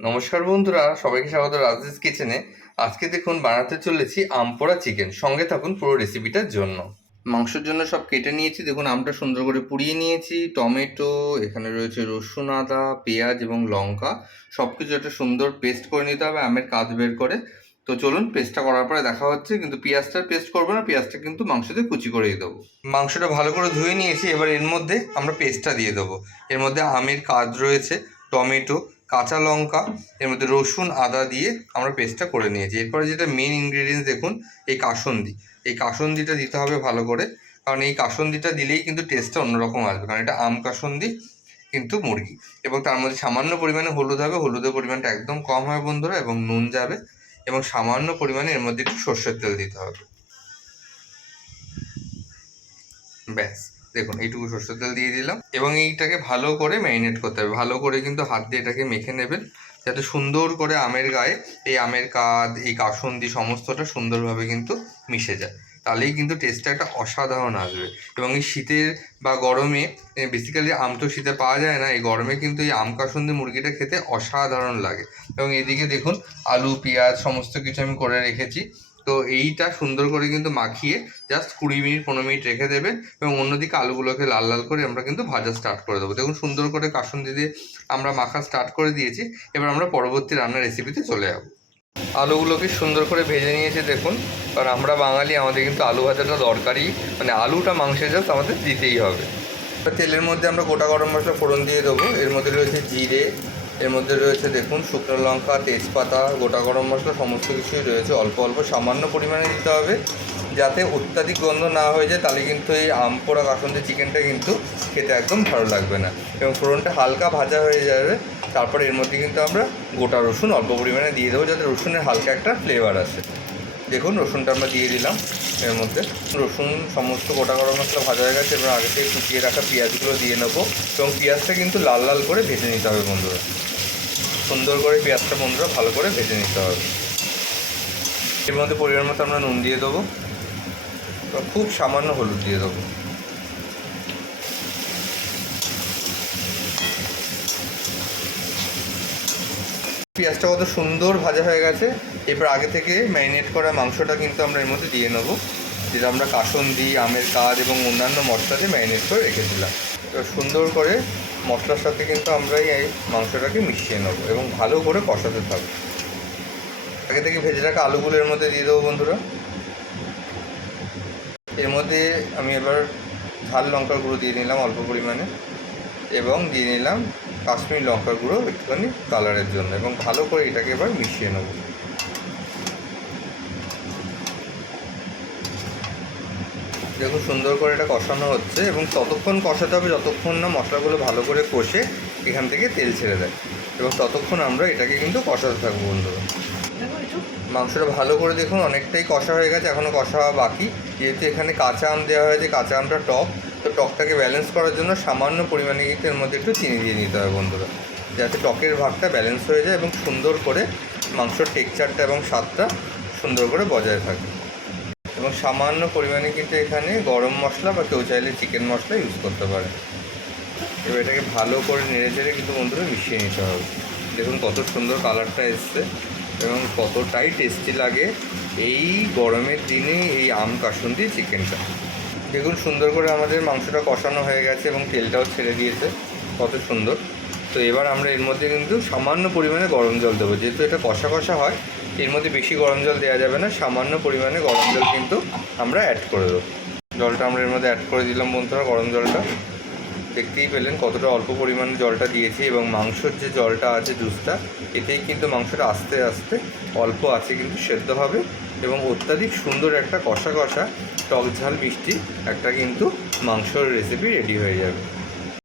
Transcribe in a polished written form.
নমস্কার বন্ধুরা, সবাইকে স্বাগত রাজেশ কিচেনে। আজকে দেখুন বানাতে চলেছি আম পোড়া চিকেন। সঙ্গে থাকুন পুরো রেসিপিটার জন্য। মাংসের জন্য সব কেটে নিয়েছি। দেখুন আমটা সুন্দর করে পুড়িয়ে নিয়েছি। টমেটো, এখানে রয়েছে রসুন, আদা, পেঁয়াজ এবং লঙ্কা, সব কিছু একটা সুন্দর পেস্ট করে নিতে হবে আমের কাঁচ বের করে। তো চলুন পেস্টটা করার পরে দেখা হচ্ছে। কিন্তু পেঁয়াজটার পেস্ট করবো না, পেঁয়াজটা কিন্তু মাংসতে কুচি করেই দেবো। মাংসটা ভালো করে ধুয়ে নিয়েছি। এবার এর মধ্যে আমরা পেস্টটা দিয়ে দেবো। এর মধ্যে আমের কাঁচ রয়েছে, টমেটো, কাঁচা লঙ্কা, এর মধ্যে রসুন, আদা দিয়ে আমরা পেস্টটা করে নিয়েছি। এরপরে যেটা মেন ইনগ্রেডিয়েন্টস দেখুন, এই কাসুন্দি। এই কাসুন্দিটা দিতে হবে ভালো করে, কারণ এই কাসুন্দিটা দিলেই কিন্তু টেস্টটা অন্যরকম আসবে, কারণ এটা আম কাসুন্দি কিন্তু মুরগি। এবং তার মধ্যে সামান্য পরিমাণে হলুদ হবে, হলুদের পরিমাণটা একদম কম হয় বন্ধুরা, এবং নুন যাবে, এবং সামান্য পরিমাণে এর মধ্যে একটু সর্ষের তেল দিতে হবে। ব্যাস, দেখুন এইটুকু সর্ষের তেল দিয়ে দিলাম। এবং এইটাকে ভালো করে ম্যারিনেট করতে হবে। ভালো করে কিন্তু হাত দিয়ে এটাকে মেখে নেবেন, যাতে সুন্দর করে আমের গায়ে এই আমের কাঁধ, এই কাসুন্দি সমস্তটা সুন্দরভাবে কিন্তু মিশে যায়। তাহলেই কিন্তু টেস্টটা একটা অসাধারণ আসবে। এবং এই শীতের বা গরমে, বেসিক্যালি আম তো শীতে পাওয়া যায় না, এই গরমে কিন্তু এই আম কাসুন্দি মুরগিটা খেতে অসাধারণ লাগে। এবং এদিকে দেখুন আলু, পেঁয়াজ সমস্ত কিছু আমি করে রেখেছি। তো এইটা সুন্দর করে কিন্তু মাখিয়ে জাস্ট 20 মিনিট 15 মিনিট রেখে দেবেন। এবং অন্যদিকে আলুগুলোকে লাল লাল করে আমরা কিন্তু ভাজা স্টার্ট করে দেবো। দেখুন সুন্দর করে কাসুন্দি দিয়ে আমরা মাখা স্টার্ট করে দিয়েছি। এবার আমরা পরবর্তী রান্নার রেসিপিতে চলে যাবো। আলুগুলোকে সুন্দর করে ভেজে নিয়েছি দেখুন, কারণ আমরা বাঙালি, আমাদের কিন্তু আলু ভাজাটা দরকারই, মানে আলুটা মাংসে জাস্ট আমাদের দিতেই হবে। তেলের মধ্যে আমরা গোটা গরম মশলা ফোড়ন দিয়ে দেবো। এর মধ্যে রয়েছে জিরে, এর মধ্যে রয়েছে দেখুন শুকনো লঙ্কা, তেজপাতা, গোটা গরম মশলা সমস্ত কিছুই রয়েছে। অল্প অল্প সামান্য পরিমাণে দিতে হবে, যাতে অত্যাধিক গন্ধ না হয়ে যায়, তাহলে কিন্তু এই আম পোড়া কাসুন্দি চিকেনটা কিন্তু খেতে একদম ভালো লাগবে না। এবং ফোড়নটা হালকা ভাজা হয়ে যাবে, তারপর এর মধ্যে কিন্তু আমরা গোটা রসুন অল্প পরিমাণে দিয়ে দেবো, যাতে রসুনের হালকা একটা ফ্লেভার আসে। দেখুন রসুনটা আমরা দিয়ে দিলাম। এর মধ্যে রসুন সমস্ত গোটা গরম মশলা ভাজা হয়ে গেছে। এবার আগে থেকে কুচিয়ে রাখা পেঁয়াজগুলো দিয়ে নেবো, এবং পেঁয়াজটা কিন্তু লাল লাল করে ভেজে নিতে হবে বন্ধুরা। সুন্দর করে পেঁয়াজটা বন্ধুরা ভালো করে ভেজে নিতে হবে। এর মধ্যে পরিমাণ মতো আমরা নুন দিয়ে দেবো, খুব সামান্য হলুদ দিয়ে দেবো। পেঁয়াজটা কত সুন্দর ভাজা হয়ে গেছে। এরপর আগে থেকে ম্যারিনেট করা মাংসটা কিন্তু আমরা এর মধ্যে দিয়ে নেবো, যেটা আমরা কাসুন্দি, আমের কাঁধ এবং অন্যান্য মশলা দিয়ে ম্যারিনেট করে রেখেছিলাম। এবার সুন্দর করে মশলার সাথে কিন্তু আমরা এই মাংসটাকে মিশিয়ে নেবো এবং ভালো করে কষাতে থাকবো। আগে থেকে ভেজে রাখা আলুগুলো এর মধ্যে দিয়ে দেবো বন্ধুরা। এর মধ্যে আমি এবার ঝাল লঙ্কার গুঁড়ো দিয়ে নিলাম অল্প পরিমাণে, এবং দিয়ে নিলাম কাশ্মীরি লঙ্কার গুঁড়ো একটুখানি কালারের জন্য, এবং ভালো করে এটাকে এবার মিশিয়ে নেব। দেখুন সুন্দর করে এটা কষানো হচ্ছে, এবং ততক্ষণ কষাতে হবে যতক্ষণ না মশলাগুলো ভালো করে কষে এখান থেকে তেল ছেড়ে দেয়, এবং ততক্ষণ আমরা এটাকে কিন্তু কষাতে থাকবো বন্ধুরা। মাংসটা ভালো করে দেখুন অনেকটাই কষা হয়ে গেছে, এখনও কষা হওয়া বাকি। যেহেতু এখানে কাঁচা আম দেওয়া হয়েছে, কাঁচা আমটা টক, তো টকটাকে ব্যালেন্স করার জন্য সামান্য পরিমাণে কিন্তু এর মধ্যে একটু চিনি দিয়ে নিতে হবে বন্ধুরা, যাতে টকের ভাগটা ব্যালেন্স হয়ে যায় এবং সুন্দর করে মাংসর টেক্সচারটা এবং স্বাদটা সুন্দর করে বজায় থাকে। এবং সামান্য পরিমাণে কিন্তু এখানে গরম মশলা বা কেউ চাইলে চিকেন মশলা ইউজ করতে পারে। এবার এটাকে ভালো করে নেড়ে চেড়ে কিন্তু বন্ধুরা মিশিয়ে নিতে হবে। দেখুন কত সুন্দর কালারটা এসছে এবং কতটাই টেস্টি লাগে এই গরমের দিনে এই আম কাসুন্দি চিকেনটা। দেখুন সুন্দর করে আমাদের মাংসটা কষানো হয়ে গেছে এবং তেলটাও ছেড়ে দিয়েছে, কত সুন্দর। তো এবার আমরা এর মধ্যে কিন্তু সামান্য পরিমাণে গরম জল দেবো। যেহেতু এটা কষা কষা হয়, এর মধ্যে বেশি গরম জল দেওয়া যাবে না, সামান্য পরিমাণে গরম জল কিন্তু আমরা অ্যাড করে দেবো। জলটা আমরা এর মধ্যে অ্যাড করে দিলাম বন্ধুরা, গরম জলটা। দেখতেই পেলেন কতটা অল্প পরিমাণে জলটা দিয়েছি, এবং মাংসর যে জলটা আছে জুসটা, এতেই কিন্তু মাংসটা আস্তে আস্তে অল্প আছে কিন্তু সেদ্ধ হবে, এবং অত্যাধিক সুন্দর একটা কষা কষা টক ঝাল মিষ্টি একটা কিন্তু মাংসর রেসিপি রেডি হয়ে যাবে।